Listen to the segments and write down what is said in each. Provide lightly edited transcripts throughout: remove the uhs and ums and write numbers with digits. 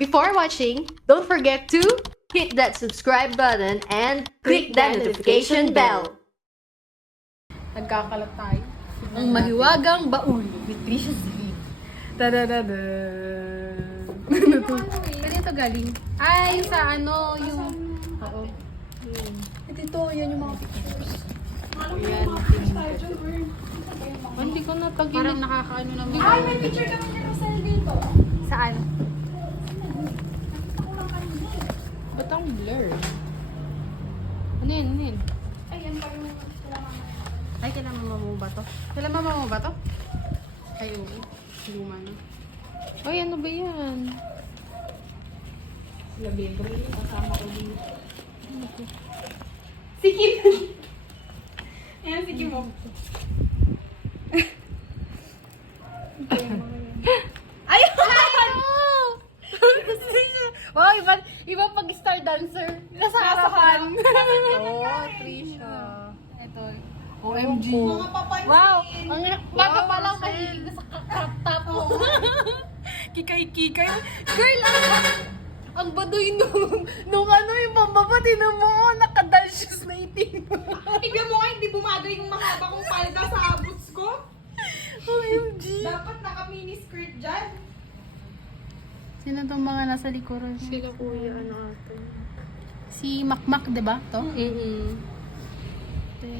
Before watching, don't forget to hit that subscribe button and click that notification bell. Nagkakalat tayo. Ang mahiwagang baul ni Trisha Zilid. Tadadada. Saan ito galing? Ay, sa ano, yung... Oo. Dito, yan yung mga pictures. Ayan. Hindi ko natagin. Parang nakakaano naman. Ay, may picture kami ni Rosel dito. Saan? Ba't ang blur? Ano yun? Ano yun? Ay, yan pa yung kailangan. Ay, kailangan mo ba to? Kailangan mo ba to? Ay, oo. Luma na. Ay, ano ba yan? Labibro yung kasama ko dito. Si Kim. Ayan, si Kim. Ay! Wow, iba pag star dancer. Nasa harapan. Oh, Trisha. Ito. OMG. Mga papansin. Wow! Ang bata pa lang mahilig na sa crop top mo. Kikay-kikay. Girl, ang baduy nung ano yung pambaba, tinan mo, nakadal shoes na itim. Tignan mo nga, hindi bumagay yung mahaba kong palda sa boots ko. OMG. Dapat naka-mini skirt dyan. Sino tong mga nasa likuran? Sila kuya, ano ate? Si Makmak, di ba? To? Mm-mm.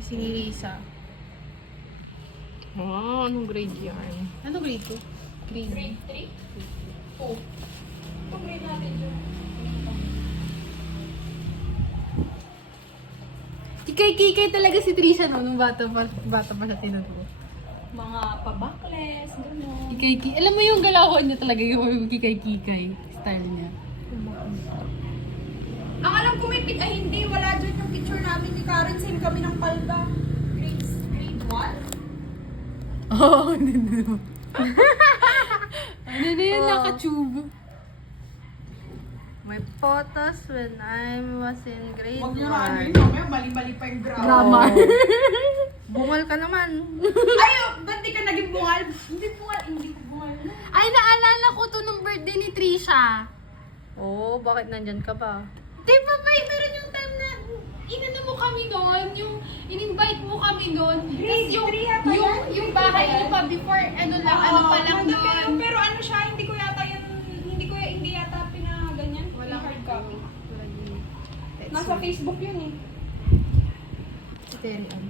Si Lisa. Oh, anong grade yan? Ano grade 2? Grade 3? Oh. Itong grade natin dyan. Kikay-kikay talaga si Trisha no, nung bata pa siya tinuro. Mga pabakles, gano'n. Kikay-kikay. Alam mo yung galawan niya talaga, yung kikay-kikay style niya. Ang alam ko may ay hindi, wala dyan yung picture namin ni Karen. Same kami ng palda. Grade 1? Oo, hindi naman. Ano na yun, naka-tube. My photos when I was in grade Huwag nyo na ano 1. yun, mamaya bali-bali pa yung grammar. Grammar. Bungal ka naman. Ay, ba't di ka naging bungal? Hindi ko bungal. Ay, naalala ko to nung birthday ni Trisha. Oo, bakit nandyan ka ba? Di ba ba, meron yung time na inano mo kami doon, yung in-invite mo kami doon. Tapos yung, Three yata yan? yung bahay niyo pa before, ano lang, ano pa lang doon. Pero ano siya, hindi ko yata yan, hindi yata pinaganyan. Wala hard copy. Nasa Facebook yun eh. Terian.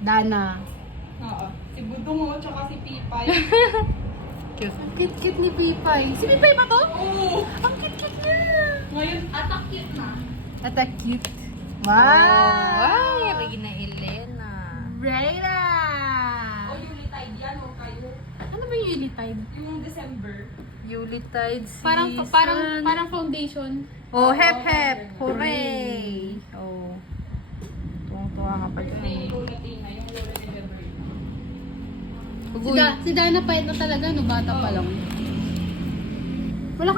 Dana. Oo. Si Budong tsaka si Pipay. Cute. Ang cute-cute ni Pipay. Si Pipay ba to? Oo. Ang cute-cute niya. Ngayon, atak yun na. At a cute. Ay, Wow! Regina Elena. Reyna! O Yulitide yan o kayo. Ano ba yung Yulitide? Yung December. Yuletide season. Parang foundation. Oh, hep hep. Hooray! Oh. Tuwang-tuwa ka pa Birthday dyan. ni Lola Tina, yung Lola ni Beverly. Si Dana pa ito talaga, no, bata pa lang. Wala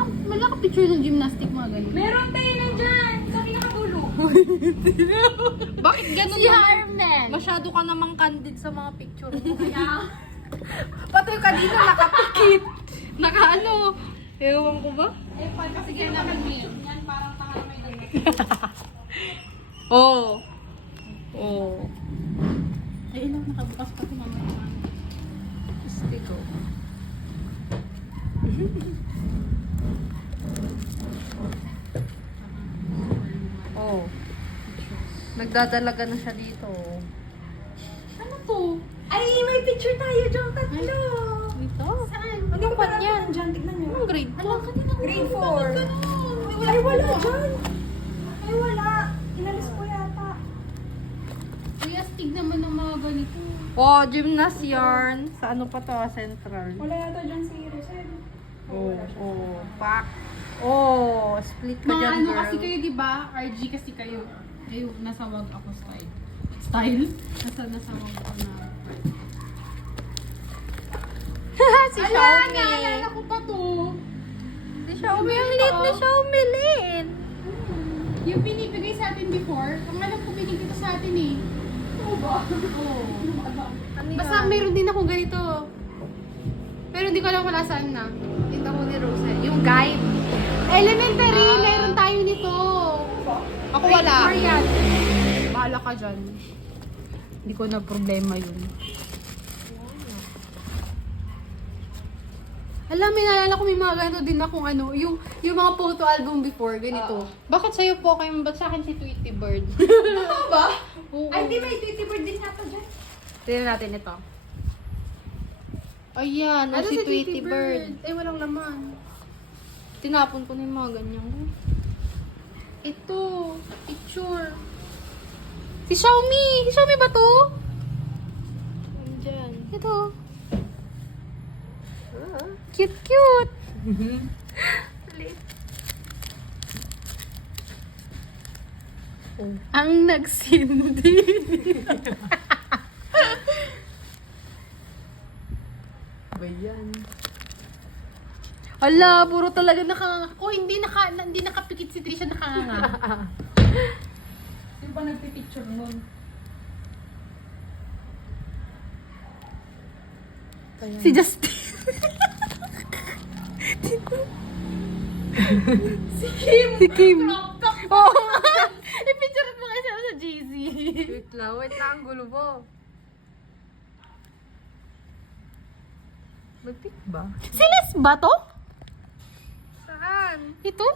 kang picture ng gymnastic mga ganun. Meron tayo nandyan! Sa pinakadulo. Bakit ganun Si naman? Harmel! Masyado ka namang candid sa mga picture mo. Kaya, Pati yung kanina nakapikit. Nakaano. Ewan ko ba? eh, pag kasi Sige, ginawa naman, ng May. yan, parang tanga may damit. Oo. Oo. Ay, ilang nakabukas pa ito mamaya. Gusto ko. Oh. Nagdadalaga na siya dito. Ano to? Ay, may picture tayo dyan, tatlo. Dito? Saan? Ano ba yan? Dyan, tignan nyo. Anong grade? Alam ka din ako. Grade 4. Ay, wala dyan. Ay, wala. Inalis ko yata. Kuya, astig naman ng mga ganito. Oh, gymnast yarn. Sa ano pa to? Central. Wala yata dyan si Rosel. Oh, oh. Pack. Oh, split ka Mga dyan, ano girl. kasi kayo, di ba? RG kasi kayo. Kayo, nasa wag ako style. Style? Nasa wag ako na. Si Ala, Xiaomi. naalala ko pa to. Si Xiaomi. Ang liit na Xiaomi, Lin. Yung binibigay sa atin before, ang alam ko binigay to sa atin eh. Oo ba? Oo. Ano Basta yan? meron din ako ganito. Pero hindi ko alam kung nasaan na. Ito ko ni Rose. Yung guide. Elementary, meron tayo nito. Ako wala. Yan. Bahala ka dyan. Hindi ko na problema yun. Alam, may naalala ko may mga ganito din akong ano, yung mga photo album before, ganito. Bakit sa'yo po kayo, ba't sa akin si Tweety Bird? Ano ba? Oo. Ay, di may Tweety Bird din yata dyan. Tignan natin ito. Ayan, Ano si si Tweety Tweety Bird. Ay, walang laman. Tinapon ko na yung mga ganyan ko. Ito, picture. Si Xiaomi! Si Xiaomi ba to? Andyan. Ito. Ah. Cute, cute. Ang nagsindi. Ba yan? Ala, puro talaga nakanganga. Kung hindi nakapikit si Trisha, nakanganga. Di ba nagpipicture nun? Si Justin. Si Kim! Si Kim. Crop top! Oo nga. I-picture mo kasi ako sa JZ. Wait lang, ang gulo mo. May pic ba? Si Les ba to? Saan? Ito?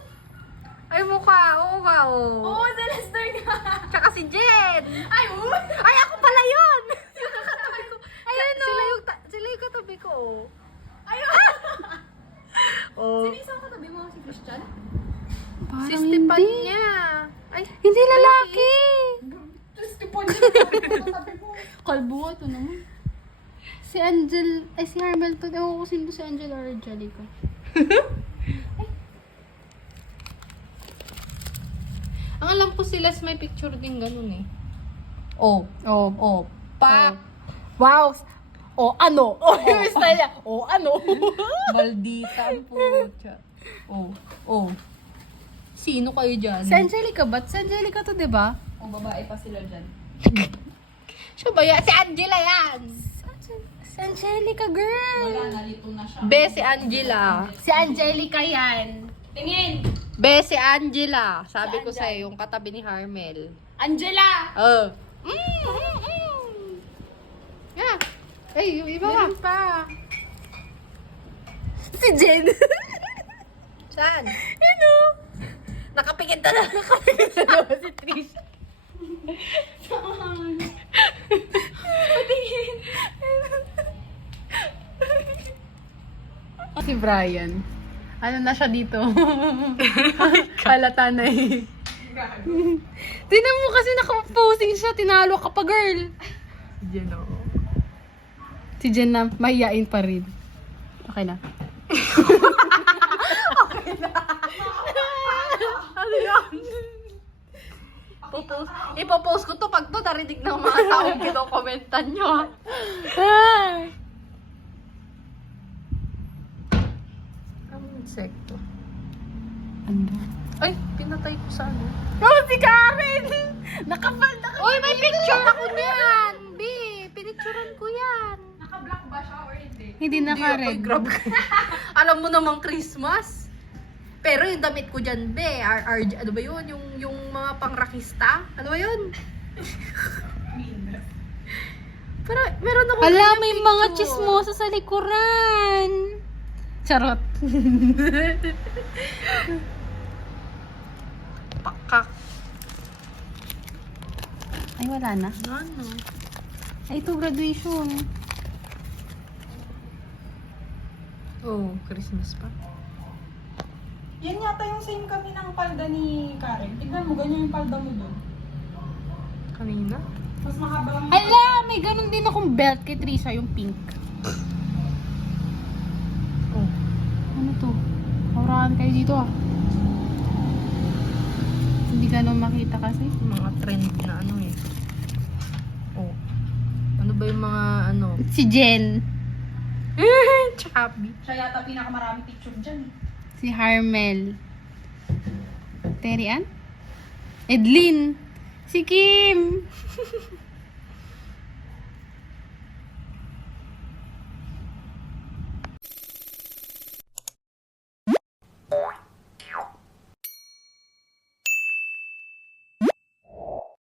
Ay, mukha. Oo nga, oo. Oo, si Lester nga! Tsaka si Jen. Ay, uy! Ay, ako pala yun! Yung katabi ko. Ayun, sila yung katabi ko. Ayun! Oh. Sino isang katabi mo? Si Christian? Si Parang Stepan hindi. niya. Ay, Hindi lalaki. Tapos tipon niya katabi mo. Kalbo nga to naman. Si Angel, ay si Harmel to. Ewan ko sino si Angel or Angelica. Ang alam ko sila may picture din ganun eh. oh. Oh. Oh. Pa. Wow! O ano? O yung style niya. O ano? Maldita ang putya. Oh. Oh. Sino kayo dyan? Si Angelica ba? Si Angelica to, di ba? O, babae pa sila dyan. Siya ba yan? Si Angela yan! Si Angelica, girl! Wala, nalito na siya. Be, si Angela. Si Angelica yan! Tingin! Be, si Angela. Sabi Si ko Angel. sa'yo, yung katabi ni Harmel. Angela! Oh. Yeah. Ay, yung iba nga. Meron pa. Si Jen. Saan? Ano? Nakapikit na. Si Trish. Si Brian. Ano na siya dito? Halata na eh. Tinan mo kasi naka-posing siya. Tinalo ka pa, girl. Si Jen, oo. Si Jen na, mahiyain pa rin. Okay na. Ano yan? Ipopost ko to pag to narinig ng mga taong kinokomentan nyo. Ah! Ang insekto. Ano? Ay, pinatay ko sa ano. Oh, si Karen! Nakapal na Uy, may picture ako niyan! B, pinicturean ko yan. Naka-black ba siya or hindi? Hindi naka-red. Ay, grabe ka. Alam mo namang Christmas. Pero yung damit ko dyan, be, ano ba yun? Yung mga pangrakista? Ano ba yun? Pero, meron ako Ala, ganyang may mga picture. chismosa sa likuran. Charot. Pakak. Ay, wala na. Ano? Ay, ito, graduation. Oh, Christmas pa. Yan yata yung same kami ng palda ni Karen. Tignan mo, ganyan yung palda mo doon. Kanina? Mas mahaba ang... Ala, may ganun din akong belt kay Trisha, yung pink. Oh. Ano to? Aurahan kayo dito ah. Hindi ka nang makita kasi. Mga trend na ano eh. Oh. Ano ba yung mga ano? Si Jen. Chubby. Siya yata pinakamaraming picture dyan. Si Harmel. Terry Ann? Edlin. Si Kim.